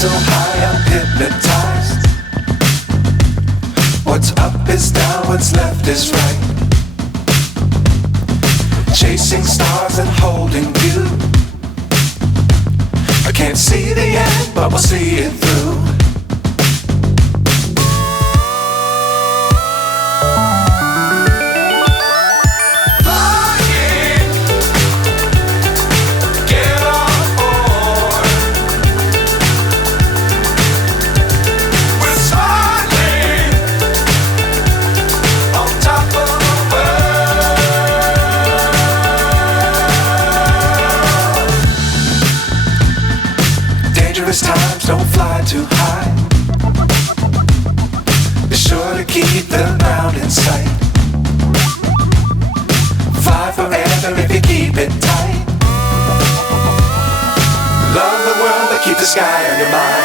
so high I'm hypnotized. What's up is down, what's left is right. Chasing stars and holding you. I can't see the end, but we'll see it through. Times don't fly too high. Be sure to keep the ground in sight. Fly forever if you keep it tight. Love the world but keep the sky on your mind.